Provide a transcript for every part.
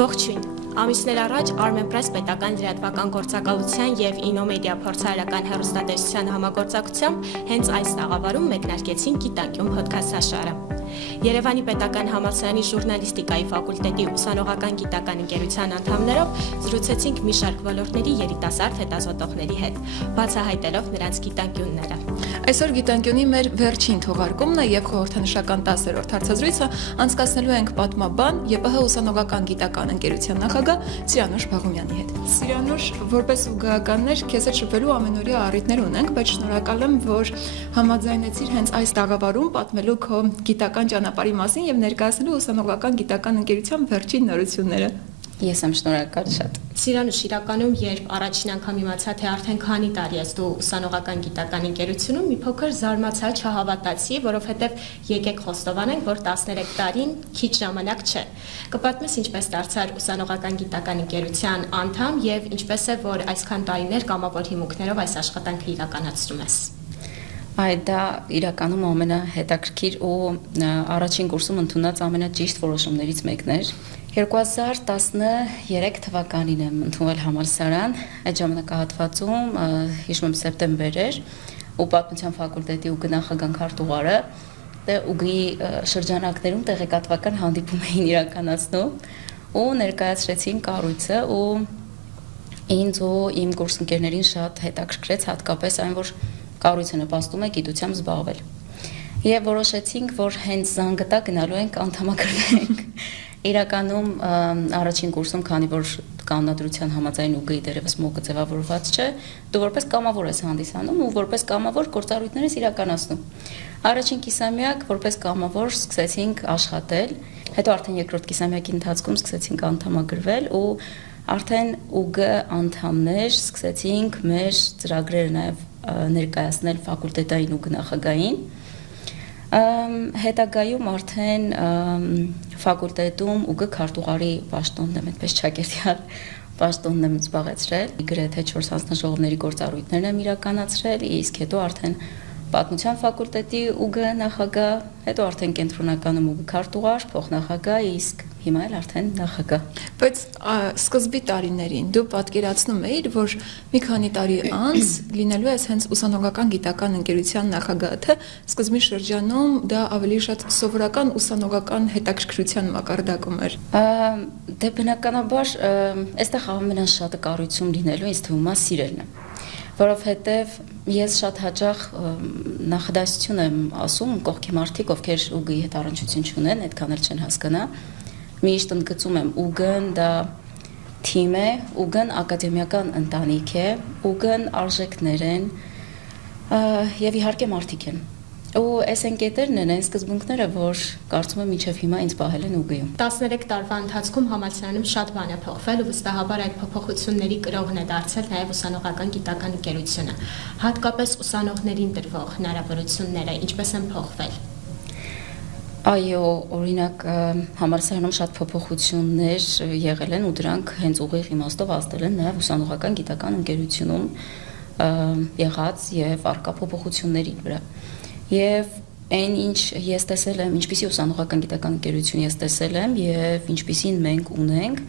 Ողջույն։ Ամիսներ առաջ Armenpress պետական լրատվական գործակալության եւ Innomedia փորձարարական հեռուստատեսության համագործակցությամբ հենց այս տաղավարում մեկնարկեցին Գիտանկյուն փոդքասթաշարը։ Երևանի պետական համալսարանի ժուրնալիստիկայի ֆակուլտետի ուսանողական գիտական ընկերության անդամներով զրուցեցինք մի շարք ոլորտների երիտասարդ հետազոտողների հետ, բացահայտելով նրանց գիտանկյունները։ Այսօր Գիտանկյունի մեր վերջին թողարկումն է եւ խորհրդանշական 10-րդ հարցազրույցը անցկացնելու ենք պատմաբան ԵՊՀ ուսանողական գիտական ընկերության նախագահ Սիրանուշ Բաղումյանի հետ։ Սիրանուշ, որպես ուղղականներ, քեզ հետ շփվելու ամենօրյա առիթներ ունենք, բայց շնորհակալ եմ, որ համաձայնեցիր հենց այս տաղավարում պատմելու քո գիտական ճանապարհի մասին եւ ներկայացնելու ուսանողական գիտական ընկերության վերջին նորությունները։ Ես եմ շնորհակալ շատ։ Սիրանուշ, իրականում երբ առաջին անգամ իմացա, թե արդեն քանի տարի ես դու ուսանողական գիտական ընկերությունում, մի փոքր զարմացա, չհավատացի, որովհետև եկեք խոստովանենք, որ 13 տարին քիչ ժամանակ չէ։ Կպատմես ինչպես դարձար ուսանողական գիտական ընկերության անդամ եւ ինչպես է, որ այսքան տարիներ կամավոր հիմունքներով այս աշխատանքը իրականացնում ես։ Այդ դա իրականում ամենահետաքրքիր ու առաջին կուրսում ընդունած ամենաճիշտ որոշումներից մեկն էր։ 2013 թվականին եմ ընդունվել համալսարան, այդ ժամանակահատվածում հիշում եմ սեպտեմբեր էր ու պատմության ֆակուլտետի ու գնահատական քարտուղարը ուղի շրջանակներում տեղեկատվական հանդիպում էին իրականացնում ու ներկայացրեցին կառույցը ու ինձ ու իմ կուրսընկերներին շատ հետաքրքրեց հատկապես այն, որ կառույցը նպաստում է գիտությամբ զբաղվել։ Եվ որոշեցինք, որ հենց զանգտա գնալու ենք անդամակրվենք։ Իրականում առաջին կուրսում, քանի որ կանոնադրության համաձայն ուղղի դերևս մոկը ձևավորված չէ, դու որպես կամավոր ես հանդիսանում ու որպես կամավոր գործառույթներ ես իրականացնում։ Առաջին կիսամյակ որպես կամավոր սկսեցինք աշխատել, հետո արդեն երկրորդ կիսամյակի ընթացքում սկսեցինք անդամագրվել ու արդեն ուղղ անդամներ սկսեցինք մեր ծրագրերը նաև ներկայացնել ֆակուլտետային ու գնահատային։ Հետագայում արդեն ֆակուլտետում ուղղ քարտուղարի պաշտոնն եմ այդպես ճակերտյալ պաշտոնն եմ զբաղեցրել, գրեթե 4 հանձնաժողովների գործառույթներն եմ իրականացրել, իսկ հետո արդեն պատմության ֆակուլտետի ուղղ նախագահ, հետո արդեն կենտրոնականում ուղղ քարտուղար, փոխնախագահ, իսկ հիմա էլ արդեն նախագահ։ Բայց սկզբի տարիներին դու պատկերացնում էիր, որ մի քանի տարի անց լինելու ես հենց ուսանողական գիտական ընկերության նախագահը, թե սկզբի շրջանում դա ավելի շատ սովորական ուսանողական հետաքրքրության մակարդակում էր։ Դե բնականաբար, այստեղ ամենաշատը կառույցում լինելու ինձ թվում է սիրելն է, որովհետև ես շատ հաճախ նախադասություն եմ ասում կողքի մարդիկ, ովքեր ուղղի հետ առնչություն չունեն, այդքան էլ չեն հասկանա, միշտ ընդգծում եմ ուղղն դա թիմ է, ուղղն ակադեմիական ընտանիք է, ուղղն արժեքներ են եւ իհարկե մարդիկ են։ Ու այս ընկետերն են այն սկզբունքները, որ կարծում եմ մինչև հիմա ինձ պահել են ուղիում։ 13 տարվա ընթացքում համալսարանում շատ բան է փոխվել ու վստահաբար այդ փոփոխությունների կրողն է դարձել նաև ուսանողական գիտական ընկերությունը։ Հատկապես ուսանողներին տրվող հնարավորությունները ինչպես են փոխվել։ Այո, օրինակ համալսարանում շատ փոփոխություններ եղել են ու դրանք հենց ուղիղ իմաստով ազդել են նաև ուսանողական գիտական ընկերությունում եղած եւ արկա փոփոխությունների վրա։ Եվ այն ինչ ես տեսել եմ, ինչպիսի ուսանողական գիտական ընկերություն ես տեսել եմ եւ ինչպիսին մենք ունենք,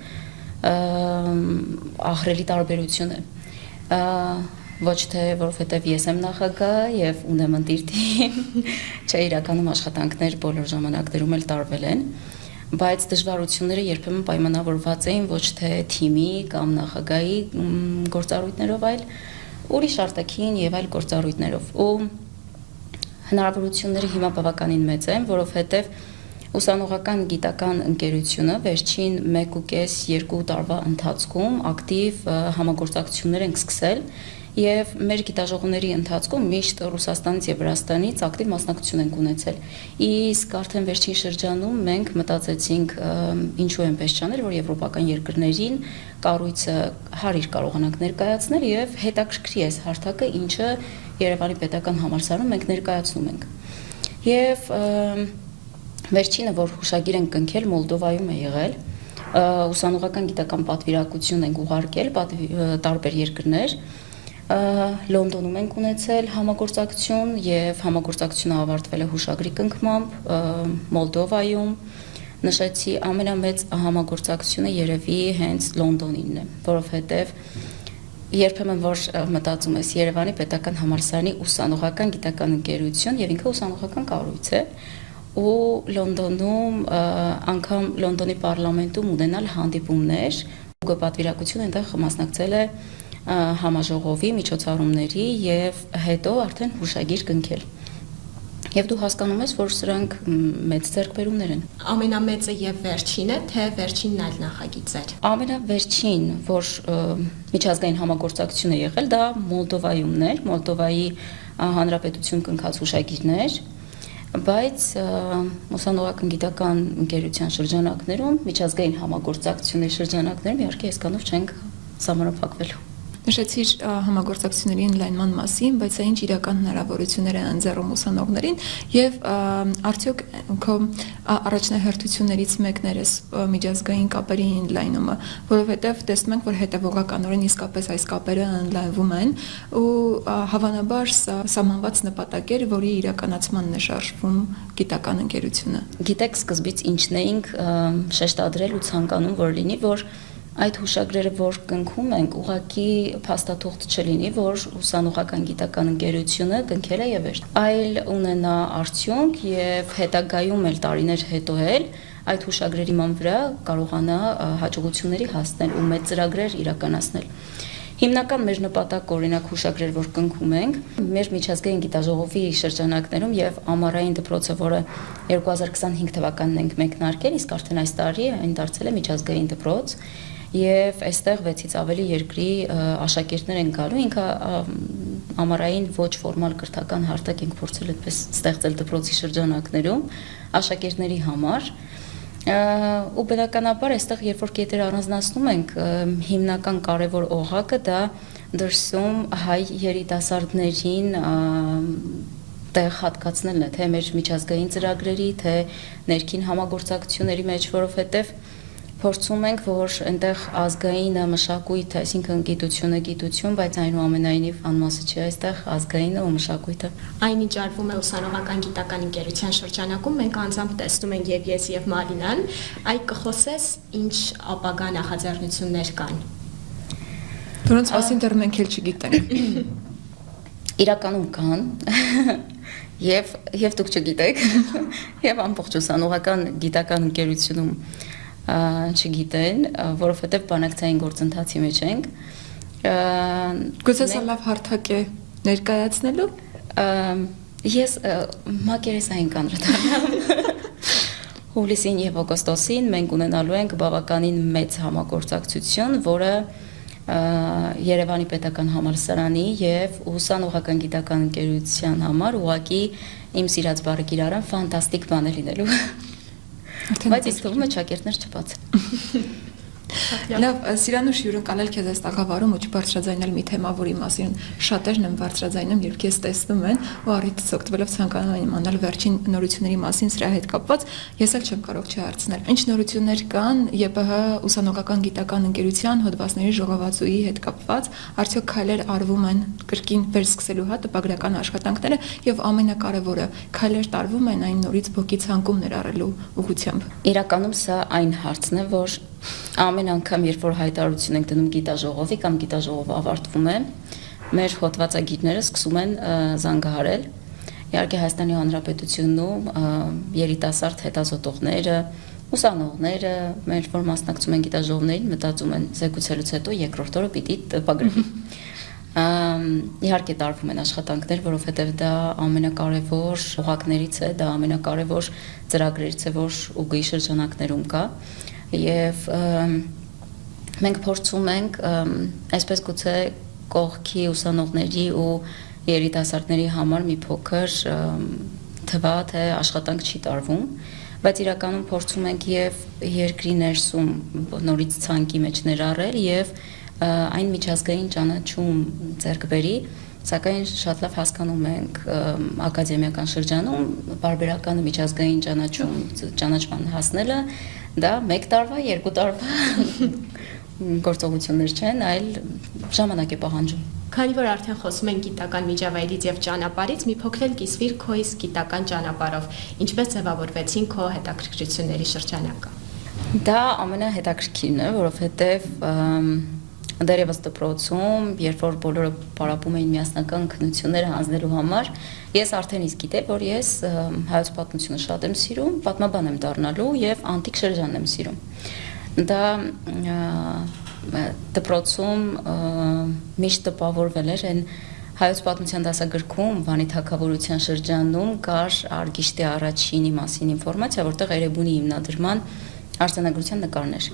ահռելի տարբերություն է։ Ոչ թե որովհետեւ ես եմ նախագահ եւ ունեմ ընտիր թիմ, չէ, իրականում աշխատանքներ բոլոր ժամանակներում էլ տարվել են, բայց դժվարությունները երբեմն պայմանավորված էին ոչ թե թիմի կամ նախագահի գործառույթներով, այլ ուրիշ արտաքին եւ այլ գործառույթներով։ Ու հնարավորությունները հիմա բավականին մեծ են, որովհետև ուսանողական գիտական ընկերությունը վերջին 1.5-2 տարվա ընթացքում ակտիվ համագործակցություններ ենք սկսել եւ մեր գիտաժողովների ընթացքում միշտ Ռուսաստանից եւ Վրաստանից ակտիվ մասնակցություն ենք ունեցել։ Իսկ արդեն վերջին շրջանում մենք մտածեցինք ինչու այնպես չանել, որ եվրոպական երկրներին կառույցը հարիր կարողանանք ներկայացնել եւ հետաքրքրի է հարթակը, ինչը Երևանի պետական համալսարանում մենք ներկայացնում ենք։ Եվ վերջինը, որ հուշագիր ենք կնքել, Մոլդովայում է եղել, ուսանողական գիտական պատվիրակություն ենք ուղարկել տարբեր երկրներ, Լոնդոնում ենք ունեցել համագործակցություն եւ համագործակցությունը ավարտվել է հուշագրի կնքմամբ, Մոլդովայում, նշեցի ամենամեծ համագործակցությունը երևի հենց Լոնդոնինն է, որովհետև երբեմն որ մտածում ես Երևանի պետական համալսարանի ուսանողական գիտական ընկերություն եւ ինքը ուսանողական կառույց է ու Լոնդոնում անգամ Լոնդոնի պարլամենտում ունենալ հանդիպումներ ու պատվիրակություն այնտեղ մասնակցել է համաժողովի միջոցառումների եւ հետո արդեն հուշագիր կնքել։ Եվ դու հասկանում ես, որ սրանք մեծ ձեռքբերումներ են։ Ամենամեծը եւ վերջինը, թե վերջինն այլ նախագիծեր։ Ամենավերջին, որ միջազգային համագործակցություն է եղել, դա Մոլդովայումն էր, Մոլդովայի հանրապետություն կնքած հուշագիրներ, բայց ուսանողական գիտական ընկերության շրջանակներում, միջազգային համագործակցությունների շրջանակներում իհարկե այսքանով չենք սահմանափակվելու։ Նշեցիր համագործակցությունների ընդլայնման մասին, բայց այն ինչ իրական հնարավորություններ են ընձեռում ուսանողներին եւ արդյոք քո առաջնահերթություններից մեկն է միջազգային կապերի ընդլայնումը, որովհետեւ տեսնում ենք, որ հետևողականորեն իսկապես այս կապերը ընդլայնվում են ու հավանաբար սա սահմանված նպատակ էր, որի իրականացմանն է շարժվում գիտական ընկերությունը։ Գիտեք, սկզբից ինչն էինք շեշտադրել ու ցանկանում որ լինի, որ այդ հուշագրերը, որ կնքում ենք, ուղղակի փաստաթուղթ չլինի, որ ուսանողական գիտական ընկերությունը կնքել է եւ վերջ, այլ ունենա արդյունք եւ հետագայում էլ տարիներ հետո էլ այդ հուշագրերի ման վրա կարողանա հաջողությունների հասնել ու մեծ ծրագրեր իրականացնել։ Հիմնական մեր նպատակը օրինակ հուշագրեր, որ կնքում ենք, մեր միջազգային գիտաժողովի շրջանակներում եւ ամառային դպրոցը, որը 2025 թվականին ենք մեկնարկել, իսկ արդեն այս տարի այն դարձել է միջազգային դպրոց եւ այստեղ 6-ից ավելի երկրի աշակերտներ են գալու, ինքը ամառային ոչ ֆորմալ կրթական հարթակ ենք փորձել այդպես ստեղծել դպրոցի շրջանակներում աշակերտների համար։ Ու բնականաբար այստեղ երբ որ կետեր առանձնացնում ենք հիմնական կարևոր օղակը դա դրսում հայ երիտասարդներին տեղ հատկացնելն է թե մեր միջազգային ծրագրերի, թե ներքին համագործակցությունների մեջ, որովհետև փորձում ենք, որ այնտեղ ազգայինը մշակույթը, այսինքն գիտություն, բայց այնուամենայնիվ անմասը չի այստեղ ազգայինը ու մշակույթը։ Այն ինչ արվում է ուսանողական գիտական ընկերության շրջանակում, մենք անձամբ տեսնում ենք եւ ես եւ Մարինան, այ կխոսես ինչ ապագա նախաձեռնություններ կան։ Որոնց մասին դեռ մենք էլ չգիտենք։ Իրականում կան եւ դուք չգիտեք եւ ամբողջ ուսանողական գիտական ընկերությունում չգիտեն, որովհետև բանակցային գործընթացի մեջ ենք։ Գուցե սա լավ հարթակ է ներկայացնելու։ Ես մակերեսային կանրադառնամ։ Հուլիսին եւ օգոստոսին մենք ունենալու ենք բավականին մեծ համագործակցություն, որը Երևանի պետական համալսարանի եւ ուսանողական գիտական ընկերության համար ուղղակի իմ սիրած բառը կիրառեմ ֆանտաստիկ բան է լինելու։ Բայց ինձ թվում է ճակերտներ չբացեն։ Լավ, Սիրանուշ հյուրընկալել քեզ այս տաղավարում ու չբարձրաձայնել մի թեմա, որի մասին շատերն են բարձրաձայնում, երբ քեզ տեսնում են, ու առիթից օգտվելով ցանկանում են իմանալ վերջին նորությունների մասին սրա հետ կապված, ես էլ չեմ կարող չհարցնել։ Ինչ նորություններ կան ԵՊՀ ուսանողական գիտական ընկերության հոդվածների ժողովածուի հետ կապված, արդյոք քայլեր արվում են կրկին վերսկսելու տպագրական աշխատանքները եւ ամենակարևորը, քայլեր տարվում են այն նորից բոկի ցանկում ներառելու ուղղությամբ։ Իրականում սա այն հարցն է, որ ամեն անգամ, երբ որ հայտարարություն ենք դնում գիտաժողովի կամ գիտաժողովը ավարտվում է, մեր հոդվածագիրները սկսում են զանգահարել։ Իհարկե Հայաստանի Հանրապետությունում երիտասարդ հետազոտողները, ուսանողները, մեր որ մասնակցում են գիտաժողովներին, մտածում են զեկուցելուց հետո երկրորդ օրը պիտի տպագրվի։ Իհարկե տարվում են աշխատանքներ, որովհետև դա ամենակարևոր օղակներից է, դա ամենակարևոր ծրագրերից է, որ ուղիղ շրջանակներում կա։ Եվ մենք փորձում ենք այսպես գուցե կողքի ուսանողների ու երիտասարդների համար մի փոքր թվա թե աշխատանք չի տարվում, բայց իրականում փորձում ենք եւ երկրի ներսում նորից ցանկի մեջ ներառել եւ այն միջազգային ճանաչում ձեռք բերի, սակայն շատ լավ հասկանում ենք ակադեմիական շրջանում բարբերական միջազգային ճանաչման հասնելը դա 1 տարվա, 2 տարվա գործողություններ չեն, այլ ժամանակ է պահանջում։ Քանի որ արդեն խոսում ենք գիտական միջավայրից եւ ճանապարհից, մի փոքր էլ կիսվիր քո իսկ գիտական ճանապարհով, ինչպես ձևավորվեցին քո հետաքրքրությունների շրջանակը։ Դա ամենահետաքրքիրն է, որովհետեւ դերևս դպրոցում, երբ որ բոլորը պարապում էին միասնական քննությունները հանձնելու համար, ես արդեն իսկ գիտեի, որ ես հայոց պատմությունը շատ եմ սիրում, պատմաբան եմ դառնալու եւ անտիկ շրջանն եմ սիրում։ Դա դպրոցում միշտ տպավորվել էր այն հայոց պատմության դասագրքում Վանի թագավորության շրջանում կար Արգիշտի առաջինի մասին ինֆորմացիա, որտեղ Էրեբունի հիմնադրման արձանագրության նկարներ։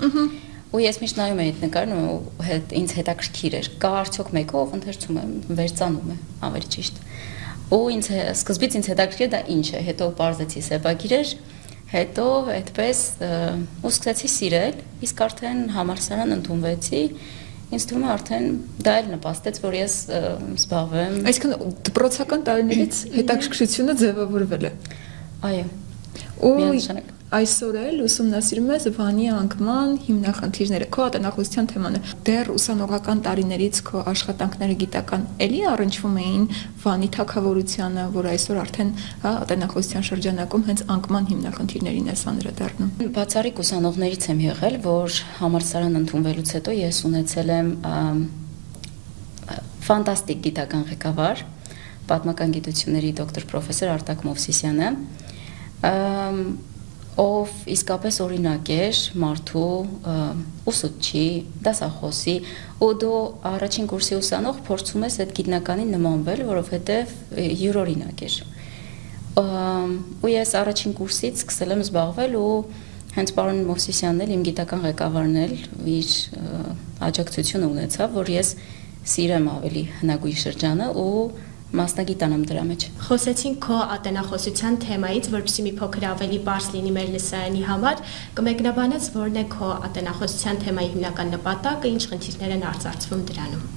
Ու ես միշտ նայում էի այդ նկարն ու ինձ հետաքրքիր էր, կա արդյոք մեկը, ով ընթերցում է, վերցանում է, ավելի ճիշտ։ Ու ինձ սկզբից ինձ հետաքրքիր դա ինչ է, հետո պարզեցի սեպագիրեր, հետո այդպես ու սկսեցի սիրել, իսկ արդեն համալսարան ընդունվեցի, ինձ թվում է արդեն դա էլ նպաստեց, որ ես զբաղվեմ։ Այսինքն դպրոցական տարիներից հետաքրքրությունը ձևավորվել է։ Այո։ Ու այսօր էլ ուսումնասիրում ես Վանի անկման հիմնախնդիրները, քո ատենախոսության թեման է։ Դեռ ուսանողական տարիներից քո աշխատանքները գիտական էլի առնչվում էին Վանի թագավորությանը, որ այսօր արդեն ատենախոսության շրջանակում հենց անկման հիմնախնդիրներին ես անդրադառնում։ Բացառիկ ուսանողներից եմ եղել, որ համալսարան ընդունվելուց հետո ես ունեցել եմ ֆանտաստիկ գիտական ղեկավար, պատմական գիտությունների դոկտոր պրոֆեսոր Արտակ Մովսիսյանը, ով իսկապես օրինակ էր մարդու ուսուցչի, դասախոսի, ու դու առաջին կուրսի ուսանող փորձում ես այդ գիտնականին նմանվել, որովհետև յուրօրինակ էր։ Ու ես առաջին կուրսից սկսել եմ զբաղվել ու հենց պարոն Մովսիսյանն էլ իմ գիտական ղեկավարն էլ իր աջակցությունը ունեցավ, որ ես սիրեմ ավելի հնագույն շրջանը ու մասնագիտանամ դրա մեջ։ Խոսեցինք քո ատենախոսության թեմայից, որպեսզի մի փոքր ավելի բարձ լինի մեր լսարանի համար, կմեկնաբանես որն է քո ատենախոսության թեմայի հիմնական նպատակը, ինչ խնդիրներ են արծարծվում դրանում։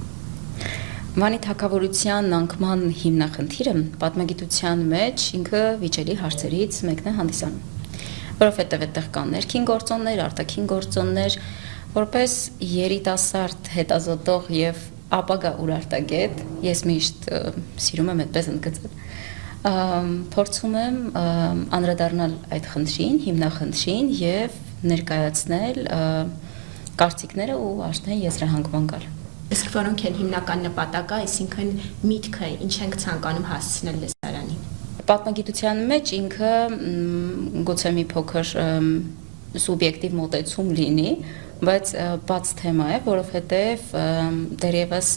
Վանի թագավորության անկման հիմնախնդիրը պատմագիտության մեջ ինքը վիճելի հարցերից մեկն է հանդիսանում, որովհետև այդտեղ կան ներքին գործոններ, արտաքին գործոններ, որպես երիտասարդ հետազոտող եւ ապագա ուրարտագետ, ես միշտ սիրում եմ այդպես ընդգծել, փորձում եմ անդրադառնալ այդ խնդրին, հիմնախնդրին եւ ներկայացնել կարծիքները ու արդեն եզրահանգման գալ։ Իսկ որոնք են հիմնական նպատակը, այսինքն միտքը, ինչ ենք ցանկանում հասցնել լսարանին։ Պատմագիտության մեջ ինքը գուցե մի փոքր սուբյեկտիվ մոտեցում լինի, բայց բաց թեմա է, որովհետև դեռևս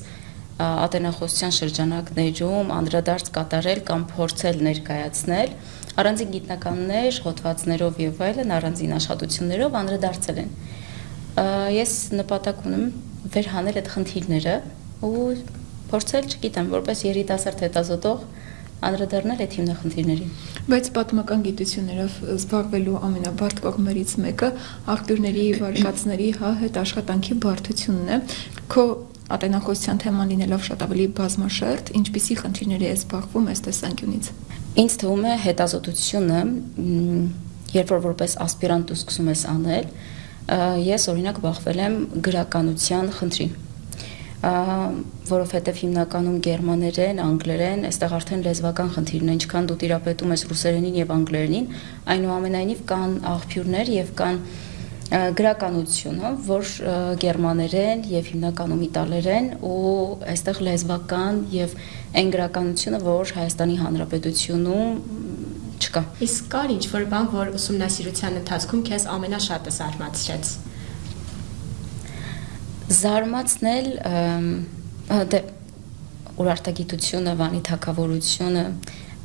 ատենախոսության շրջանակներում անդրադարձ կատարել կամ փորձել ներկայացնել առանձին գիտնականներ, հոդվածներով եւ այլն, առանձին աշխատություններով անդրադարձել են։ Ես նպատակ ունեմ վերհանել այդ խնդիրները ու փորձել, չգիտեմ, որպես երիտասարդ հետազոտող անդրադառնալ այդ հիմնախնդիրներին։ Բայց պատմական գիտություններով զբաղվելու ամենաբարդ կողմերից մեկը աղբյուրների, վարկածների հետ աշխատանքի բարդությունն է։ Քո ատենախոսության թեման լինելով շատ ավելի բազմաշերտ, ինչպիսի խնդիրների է զբաղվում այս տեսանկյունից։ Ինձ թվում է հետազոտությունը, երբ որ որպես ասպիրանտ ու սկսում ես անել, ես օրինակ բախվել եմ գրականության խնդրին, որովհետև հիմնականում գերմաներեն, անգլերեն, այստեղ արդեն լեզվական խնդիրն է, ինչքան դու տիրապետում ես ռուսերենին եւ անգլերենին, այնուամենայնիվ կան աղբյուրներ եւ կան գրականությունը, որ գերմաներեն եւ հիմնականում իտալերեն ու այստեղ լեզվական եւ այն գրականությունը, որ Հայաստանի Հանրապետությունում չկա։ Իսկ կար ինչ-որ բան, որ ուսումնասիրության ընթացքում քեզ ամենաշատը զարմացրեց։ Զարմացնել ուրարտագիտությունը, Վանի թագավորությունը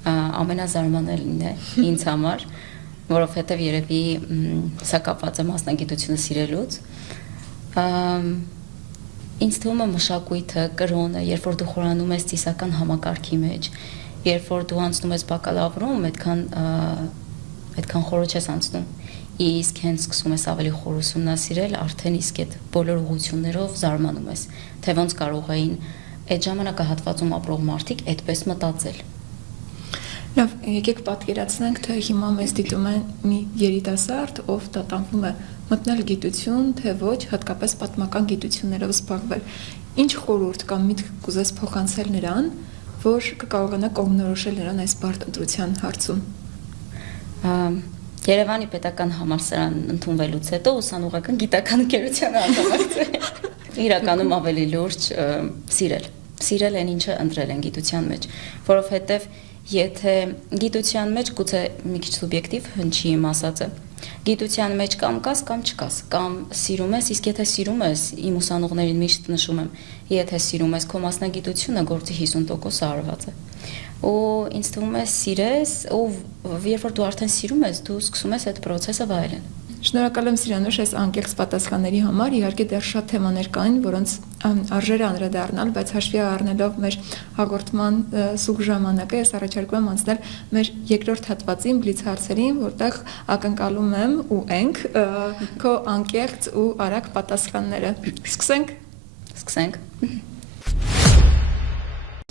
ամենազարմանալին է ինձ համար, որովհետև երևի սա կապված է մասնագիտությունը սիրելուց։ Ինձ թվում է մշակույթը, կրոնը, երբ որ դու խորանում ես ծիսական համակարգի մեջ, երբ որ դու անցնում ես բակալավրում, այդքան խորը չես անցնում, իսկ հենց սկսում ես ավելի խոր ուսումնասիրել, արդեն իսկ այդ բոլոր ուղղություններով զարմանում ես, թե ոնց կարող էին այդ ժամանակահատվածում ապրող մարդիկ այդպես մտածել։ Լավ, եկեք պատկերացնենք, թե հիմա մեզ դիտում է մի երիտասարդ, ով տատանվում է մտնել գիտություն, թե ոչ, հատկապես պատմական գիտություններով զբաղվել։ Ինչ խորհուրդ կամ միտք կուզես փոխանցել նրան, որ կկարողանա կողմնորոշել նրան այս բարդ ընտրության հարցում։ Երևանի պետական համալսարան ընդունվելուց հետո ուսանողական գիտական ընկերությանը անդամակցել։ Իրականում ավելի լուրջ սիրել են ինչը ընտրել են գիտության մեջ, որովհետև եթե գիտության մեջ գուցե մի քիչ սուբյեկտիվ հնչի իմ ասածը, գիտության մեջ կամ կաս կամ չկաս, կամ սիրում ես, իսկ եթե սիրում ես, իմ ուսանողներին միշտ նշում եմ, եթե սիրում ես քո մասնագիտությունը, գործի 50% արված է։ Ու ինձ թվում է սիրես, ու երբ որ դու արդեն սիրում ես, դու սկսում ես այդ process-ը վայելել։ Շնորհակալ եմ Սիրանուշ այս անկեղծ պատասխանների համար, իհարկե դեռ շատ թեմաներ կային, որոնց արժեր անդրադառնալ, բայց հաշվի առնելով մեր հաղորդման սուղ ժամանակը, ես առաջարկում եմ անցնել մեր երկրորդ հատվածին բլից հարցերին, որտեղ ակնկալում եմ ու ենք քո անկեղծ ու արագ պատասխանները։ Սկսենք։ Սկսենք։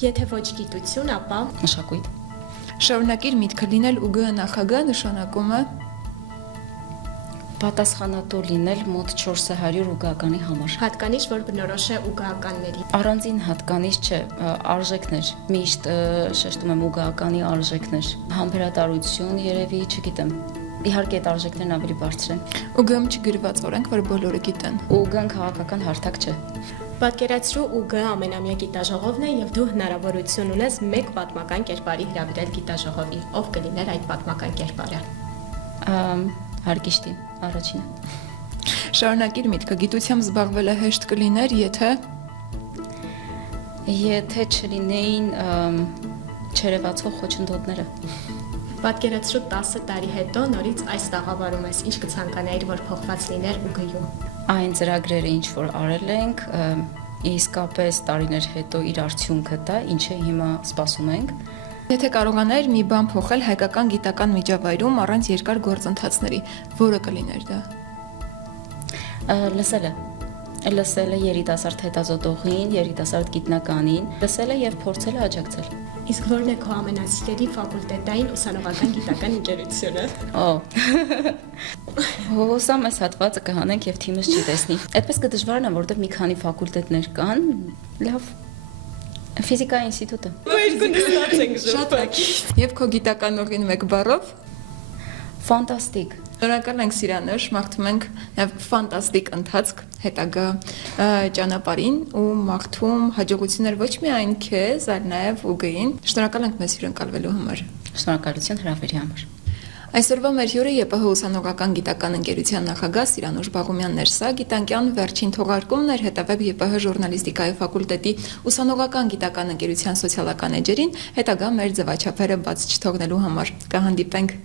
Եթե ոչ գիտություն, ապա Մշակույթ։ Շարունակիր միտքը լինել ՈՒԳ նախագահ նշանակում է Պատասխանատու լինել մոտ 400 ուգականի համար։ հատկանիշ, որ բնորոշ է ուգականների։ Առանձին հատկանիշ չէ, արժեքներ, միշտ շեշտում եմ ուգականի արժեքներ, համբերատարություն երևի, չգիտեմ։ Իհարկե այդ արժեքներն ավելի բարձր են։ ՈՒԳ-ում չգրված օրենք, որ բոլորը գիտեն։ Ուգան քաղաքական հարթակ չէ։ Պատկերացրու ՈՒԳ ամենամյա գիտաժողովն է եւ դու հնարավորություն ունես մեկ պատմական կերպարի հրավիրել գիտաժողովի։ Ով կլիներ այդ պատմական կերպարը։ Հարգիշտին, առաջինը։ Շարունակիր միտքը գիտությամբ զբաղվելը հեշտ կլիներ, Եթե չլինեին չերևացող խոչընդոտները։ Պատկերացրու 10 տարի հետո նորից այս տաղավարում ես, ինչ կցանկանայիր, որ փոխված լիներ ՈՒԳ-ում։ Այն ծրագրերը, ինչ որ արել ենք, իսկապես տարիներ հետո իր արդյունքը տա, ինչը հիմա սպասում ենք։ Եթե կարողանայիր մի բան փոխել հայկական գիտական միջավայրում առանց երկար գործընթացների, որը կլիներ դա։ Լսելը երիտասարդ հետազոտողին, երիտասարդ գիտնականին, լսելը եւ փորձելը աջակցել։ Իսկ որն է քո ամենասիրելի ֆակուլտետային ուսանողական գիտական ընկերությունը։ Հոսամ այս հատվածը կհանենք եւ թիմս չի տեսնի։ Այդպես կդժվարն է, որովհետեւ մի քանի ֆակուլտետներ կան, լավ Ֆիզիկայի ինստիտուտը։ Եվ քո գիտական ուղին մեկ բառով։ Ֆանտաստիկ։ Շնորհակալ ենք Սիրանուշ, մաղթում ենք նաև ֆանտաստիկ ընթացք հետագա ճանապարհին ու մաղթում հաջողություններ ոչ միայն քեզ, այլ նաև ՈՒԳ-ին։ Շնորհակալ ենք մեզ հյուրընկալվելու համար։ Շնորհակալություն հրավերի համար։ Այսօրվա մեր հյուրը ԵՊՀ ուսանողական գիտական ընկերության նախագահ Սիրանուշ Բաղումյանն էր։ Սա գիտանկյան վերջին թողարկումն էր, հետևեք ԵՊՀ ժուրնալիստիկայի ֆակուլտետի ուսանողական գիտական ընկերության սոցիալական էջերին, հետագա մեր ձևաչափերը բաց չթողնելու համար։ Կհանդիպենք